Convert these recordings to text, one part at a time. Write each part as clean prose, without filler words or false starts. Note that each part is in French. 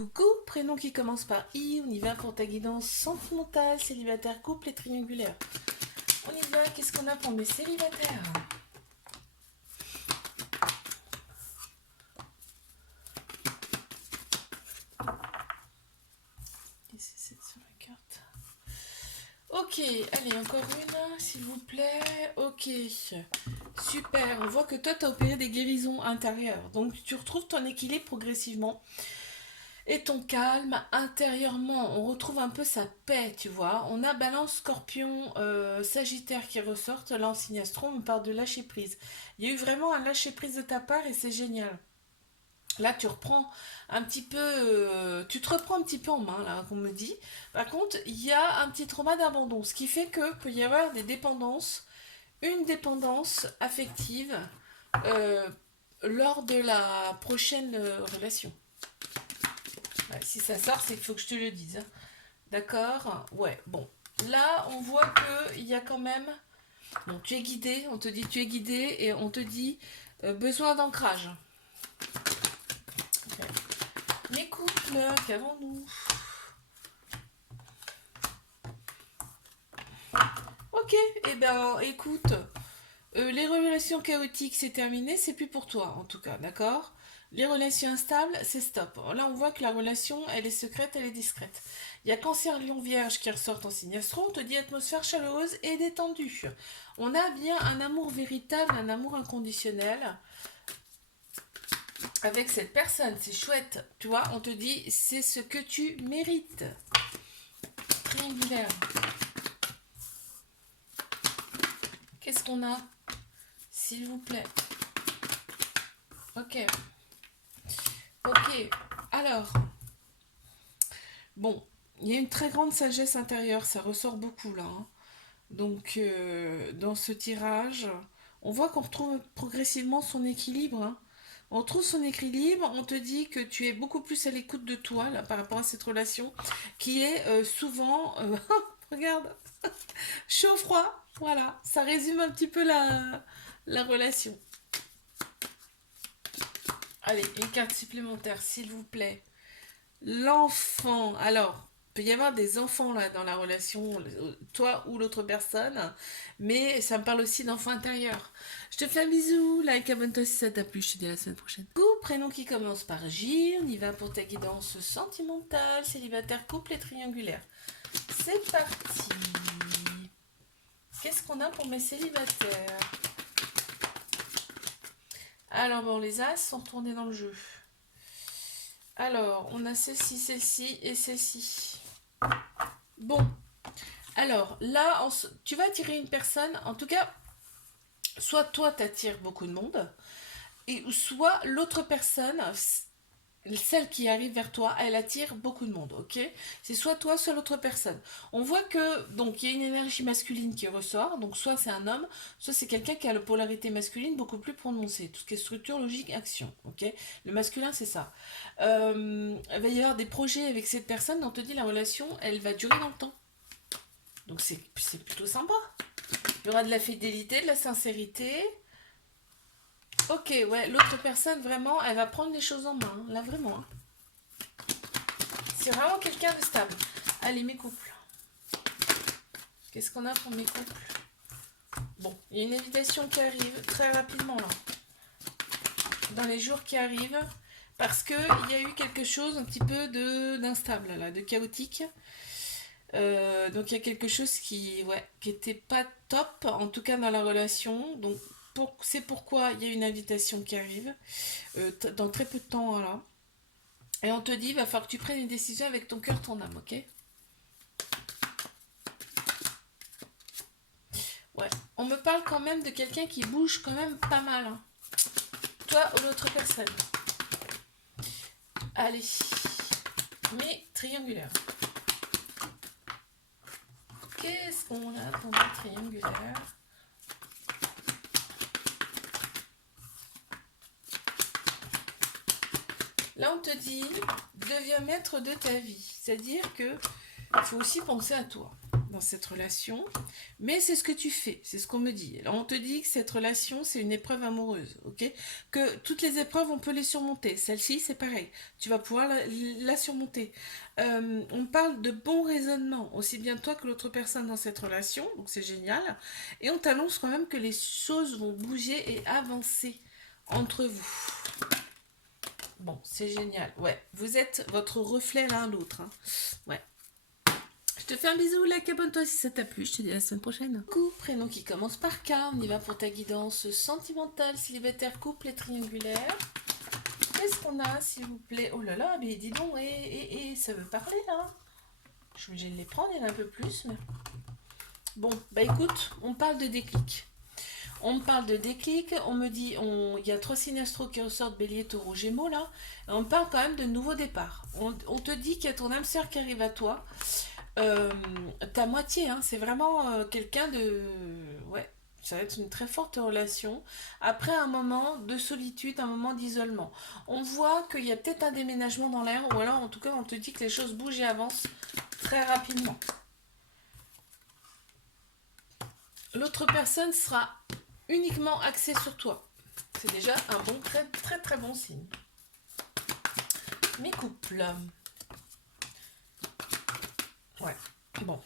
Coucou, prénom qui commence par I, on y va pour ta guidance sentimentale, célibataire, couple et triangulaire. On y va, qu'est-ce qu'on a pour mes célibataires? Et c'est cette sur la carte. Ok, allez, encore une, s'il vous plaît. Ok, super, on voit que toi, tu as opéré des guérisons intérieures. Donc, tu retrouves ton équilibre progressivement. Et ton calme intérieurement, on retrouve un peu sa paix, tu vois. On a Balance, Scorpion, Sagittaire qui ressortent. Là en signe astro, on parle de lâcher prise. Il y a eu vraiment un lâcher prise de ta part et c'est génial. Là, tu reprends un petit peu, tu te reprends un petit peu en main, là, qu'on me dit. Par contre, il y a un petit trauma d'abandon, ce qui fait que peut y avoir des dépendances, une dépendance affective euh, lors de la prochaine relation. Ouais, si ça sort, c'est qu'il faut que je te le dise, hein. D'accord? Ouais, bon. Là, on voit qu'il y a quand même... Bon, tu es guidé, on te dit tu es guidé et on te dit besoin d'ancrage. Okay. Les couples, qu'avons-nous? Ok, eh ben écoute, les relations chaotiques, c'est terminé, c'est plus pour toi en tout cas, d'accord? Les relations instables, c'est stop. Là, on voit que la relation, elle est secrète, elle est discrète. Il y a Cancer, Lion, Vierge qui ressortent en signe astro. On te dit atmosphère chaleureuse et détendue. On a bien un amour véritable, un amour inconditionnel avec cette personne. C'est chouette. Tu vois, on te dit c'est ce que tu mérites. Triangulaire. Qu'est-ce qu'on a? S'il vous plaît. Ok. Ok. Alors. Bon. Il y a une très grande sagesse intérieure. Ça ressort beaucoup là, hein. Donc, dans ce tirage, on voit qu'on retrouve progressivement son équilibre, hein. On retrouve son équilibre, on te dit que tu es beaucoup plus à l'écoute de toi là, par rapport à cette relation qui est souvent, regarde, chaud-froid, voilà, ça résume un petit peu la relation. Allez, une carte supplémentaire, s'il vous plaît. L'enfant. Alors, il peut y avoir des enfants là dans la relation, toi ou l'autre personne, mais ça me parle aussi d'enfant intérieur. Je te fais un bisou, like, abonne-toi si ça t'a plu, je te dis à la semaine prochaine. Prénom qui commence par J, on y va pour ta guidance sentimentale, célibataire, couple et triangulaire. C'est parti. Qu'est-ce qu'on a pour mes célibataires? Alors bon, les as sont retournés dans le jeu. Alors, on a celle-ci et celle-ci. Bon, alors là, tu vas attirer une personne, en tout cas, soit toi t'attires beaucoup de monde, et soit l'autre personne, celle qui arrive vers toi, elle attire beaucoup de monde, ok? C'est soit toi, soit l'autre personne. On voit que, donc, il y a une énergie masculine qui ressort, donc soit c'est un homme, soit c'est quelqu'un qui a la polarité masculine beaucoup plus prononcée, tout ce qui est structure, logique, action, ok? Le masculin, c'est ça. Il va y avoir des projets avec cette personne, on te dit la relation, elle va durer dans le temps. Donc c'est plutôt sympa. Il y aura de la fidélité, de la sincérité. Ok, ouais, l'autre personne, vraiment, elle va prendre les choses en main, hein, là, vraiment, hein. C'est vraiment quelqu'un de stable. Allez, mes couples. Qu'est-ce qu'on a pour mes couples? Bon, il y a une invitation qui arrive très rapidement, là. Dans les jours qui arrivent. Parce qu'il y a eu quelque chose un petit peu d'instable, là, de chaotique. Donc il y a quelque chose qui était pas top, en tout cas dans la relation. Donc c'est pourquoi il y a une invitation qui arrive dans très peu de temps là. Et on te dit, il va falloir que tu prennes une décision avec ton cœur, ton âme, ok? Ouais. On me parle quand même de quelqu'un qui bouge quand même pas mal, hein. Toi ou l'autre personne. Allez. Mais triangulaire. Qu'est-ce qu'on a pour mes triangulaires? Là, on te dit, deviens maître de ta vie. C'est-à-dire que il faut aussi penser à toi. dans cette relation, mais c'est ce que tu fais, c'est ce qu'on me dit. Alors, on te dit que cette relation, c'est une épreuve amoureuse, ok? Que toutes les épreuves, on peut les surmonter. Celle-ci, c'est pareil, tu vas pouvoir la surmonter. On parle de bon raisonnement, aussi bien toi que l'autre personne dans cette relation, donc c'est génial. Et on t'annonce quand même que les choses vont bouger et avancer entre vous. Bon, c'est génial. Ouais, vous êtes votre reflet l'un l'autre. Hein. Ouais. Je te fais un bisou, like, abonne-toi si ça t'a plu. Je te dis à la semaine prochaine. Couple, prénom qui commence par K. On y va pour ta guidance sentimentale, célibataire, couple et triangulaire. Qu'est-ce qu'on a, s'il vous plaît? Oh là là, mais dis donc, ça veut parler là. Je suis obligée de les prendre, il y en a un peu plus. Mais... Bon, bah écoute, on parle de déclic. On me parle de déclic, on me dit, il y a 3 signes astro qui ressortent, Bélier, Taureau, Gémeaux là, et on parle quand même de nouveau départ. On te dit qu'il y a ton âme sœur qui arrive à toi, ta moitié, hein, c'est vraiment quelqu'un de... Ouais, ça va être une très forte relation. Après un moment de solitude, un moment d'isolement. On voit qu'il y a peut-être un déménagement dans l'air, ou alors en tout cas on te dit que les choses bougent et avancent très rapidement. L'autre personne sera uniquement axé sur toi. C'est déjà un bon, très très très bon signe. Mes couples. Ouais, bon.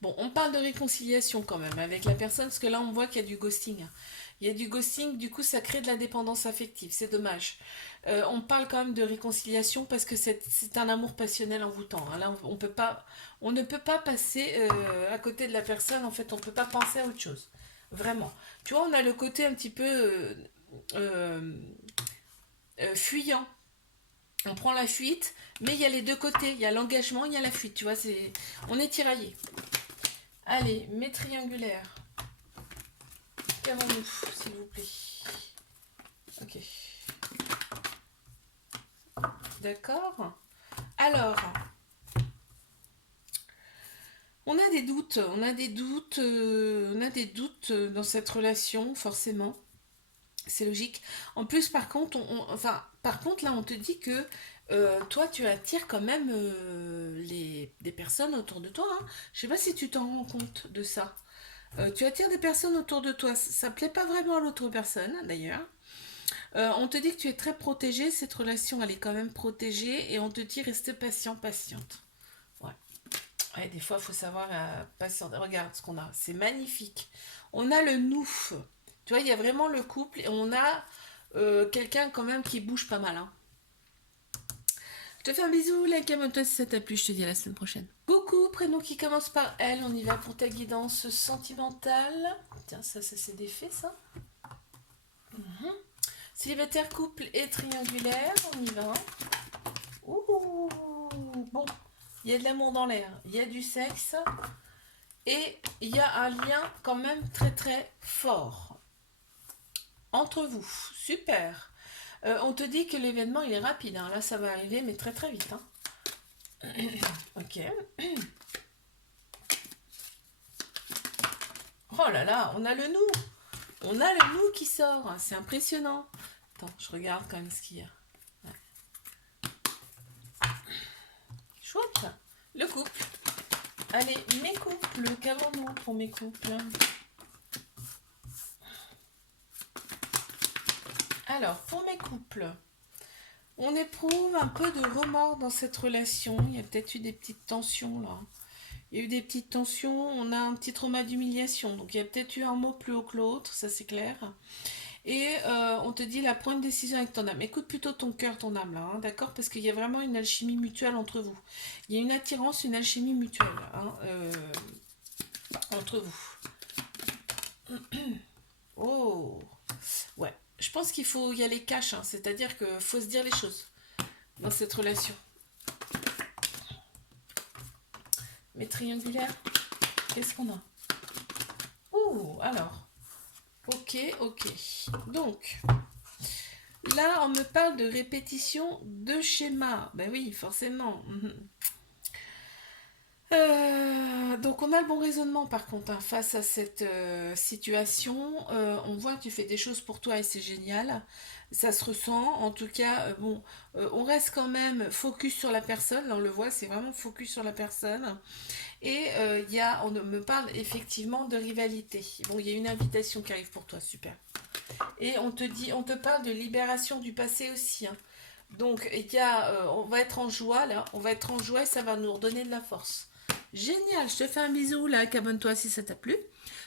Bon, on parle de réconciliation quand même avec la personne, parce que là on voit qu'il y a du ghosting. Il y a du ghosting, du coup ça crée de la dépendance affective, c'est dommage. On parle quand même de réconciliation parce que c'est un amour passionnel envoûtant. Hein. Là on ne peut pas passer à côté de la personne, en fait on ne peut pas penser à autre chose. Vraiment. Tu vois, on a le côté un petit peu fuyant. On prend la fuite, mais il y a les deux côtés. Il y a l'engagement, il y a la fuite. Tu vois, on est tiraillé. Allez, mes triangulaires. Qu'avons-nous, s'il vous plaît? Ok. D'accord. Alors, on a des doutes, on a des doutes dans cette relation, forcément. C'est logique. En plus, par contre, là, on te dit que toi, tu attires quand même des personnes autour de toi. Hein. Je sais pas si tu t'en rends compte de ça. Tu attires des personnes autour de toi. Ça plaît pas vraiment à l'autre personne, d'ailleurs. On te dit que tu es très protégé. Cette relation, elle est quand même protégée. Et on te dit reste patient, patiente. Ouais. Ouais, des fois, il faut savoir patienter. Regarde ce qu'on a. C'est magnifique. On a le nous. Tu vois, il y a vraiment le couple et on a quelqu'un quand même qui bouge pas mal. Hein. Je te fais un bisou, like, abonne-toi si ça t'a plu. Je te dis à la semaine prochaine. Coucou, prénom qui commence par L. On y va pour ta guidance sentimentale. Tiens, ça c'est défait, ça. Célibataire, couple et triangulaire. On y va. Ouh, bon. Il y a de l'amour dans l'air. Il y a du sexe. Et il y a un lien quand même très très fort entre vous. Super. On te dit que l'événement il est rapide. Hein. Là ça va arriver mais très très vite. Hein. Ok. Oh là là, on a le nous. On a le nous qui sort. C'est impressionnant. Attends, je regarde quand même ce qu'il y a. Ouais. Chouette. Le couple. Allez, mes couples. Qu'avons-nous pour mes couples? Alors, pour mes couples, on éprouve un peu de remords dans cette relation. Il y a peut-être eu des petites tensions là. Il y a eu des petites tensions. On a un petit trauma d'humiliation. Donc, il y a peut-être eu un mot plus haut que l'autre, ça c'est clair. Et on te dit, la prends une décision avec ton âme. Écoute plutôt ton cœur, ton âme là, hein, d'accord? Parce qu'il y a vraiment une alchimie mutuelle entre vous. Il y a une attirance, une alchimie mutuelle hein, entre vous. Oh, ouais. Je pense qu'il faut y aller cash, hein, c'est-à-dire qu'il faut se dire les choses dans cette relation. Mes triangulaires, qu'est-ce qu'on a? Ouh, alors. Ok. Donc, là, on me parle de répétition de schéma. Ben oui, forcément. Donc on a le bon raisonnement par contre hein, face à cette situation. On voit que tu fais des choses pour toi et c'est génial. Ça se ressent. En tout cas, bon, on reste quand même focus sur la personne. Là on le voit, c'est vraiment focus sur la personne. Et on me parle effectivement de rivalité. Bon, il y a une invitation qui arrive pour toi, super. Et on te parle de libération du passé aussi, hein. Donc, on va être en joie là, on va être en joie et ça va nous redonner de la force. Génial, je te fais un bisou là, abonne-toi si ça t'a plu.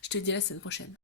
Je te dis à la semaine prochaine.